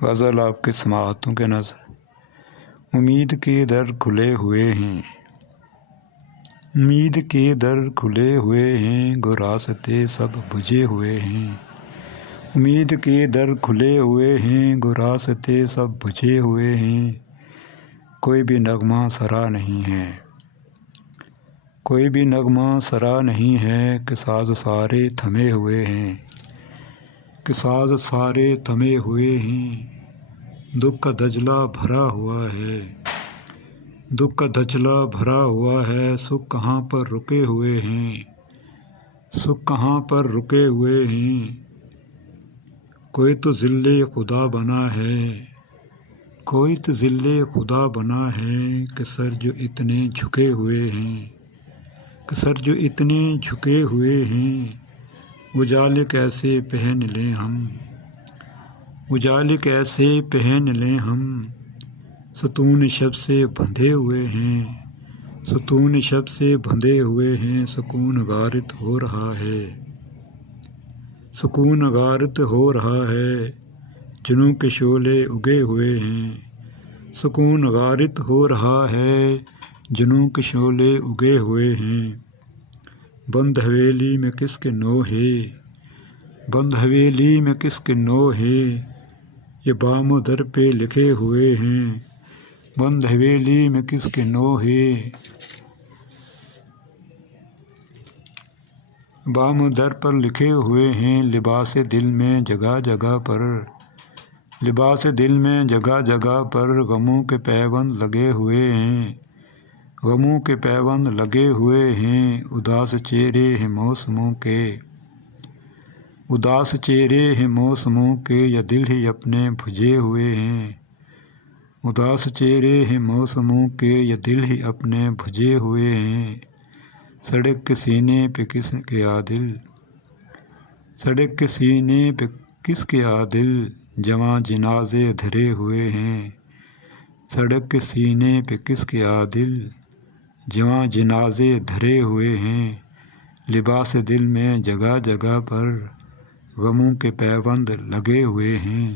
غزل آپ کی سماعتوں کے نظر۔ امید کے در کھلے ہوئے ہیں، امید کے در کھلے ہوئے ہیں، گو راستے سب بجھے ہوئے ہیں۔ امید کے در کھلے ہوئے ہیں، گو راستے سب بجھے ہوئے ہیں۔ کوئی بھی نغمہ سرا نہیں ہے، کوئی بھی نغمہ سرا نہیں ہے، کہ ساز سارے تھمے ہوئے ہیں، کہ ساز سارے تھمے ہوئے ہیں۔ دکھ کا دجلہ بھرا ہوا ہے، دکھ کا دجلہ بھرا ہوا ہے، سکھ کہاں پر رکے ہوئے ہیں، سکھ کہاں پر رکے ہوئے ہیں۔ کوئی تو ذل خدا بنا ہے، کوئی تو ذل خدا بنا ہے، کہ سر جو اتنے جھکے ہوئے ہیں، کہ سر جو اتنے جھکے ہوئے ہیں۔ اجالے کیسے پہن لیں ہم، اجالے کیسے پہن لیں ہم، ستون شب سے بندھے ہوئے ہیں، ستون شب سے بندھے ہوئے ہیں۔ سکون غارت ہو رہا ہے، سکون غارت ہو رہا ہے، جنوں کے شعلے اگے ہوئے ہیں، سکون غارت ہو رہا ہے، جنوں کے شعلے اگے ہوئے ہیں۔ بند حویلی میں کس کے نوحے، بند حویلی میں کس کے نوحے، یہ بام و در پہ لکھے ہوئے ہیں، بند حویلی میں کس کے نوحے۔ بام و در پر لکھے ہوئے ہیں، لباس دل میں جگہ جگہ پر، لباس دل میں جگہ جگہ پر، غموں کے پیوند لگے ہوئے ہیں، غموں کے پیوند لگے ہوئے ہیں۔ اداس چہرے ہیں موسموں کے، اداس چہرے ہیں موسموں کے، یا دل ہی اپنے بجھے ہوئے ہیں، اداس چہرے ہیں موسموں کے، یا دل ہی اپنے بجھے ہوئے ہیں۔ سڑک کے سینے پہ کس کے عادل، سڑک کے سینے پہ کس کے عادل، جواں جنازے دھرے ہوئے ہیں، سڑک کے سینے پہ کس کے عادل، جواں جنازے دھرے ہوئے ہیں۔ لباس دل میں جگہ جگہ پر، غموں کے پیوند لگے ہوئے ہیں۔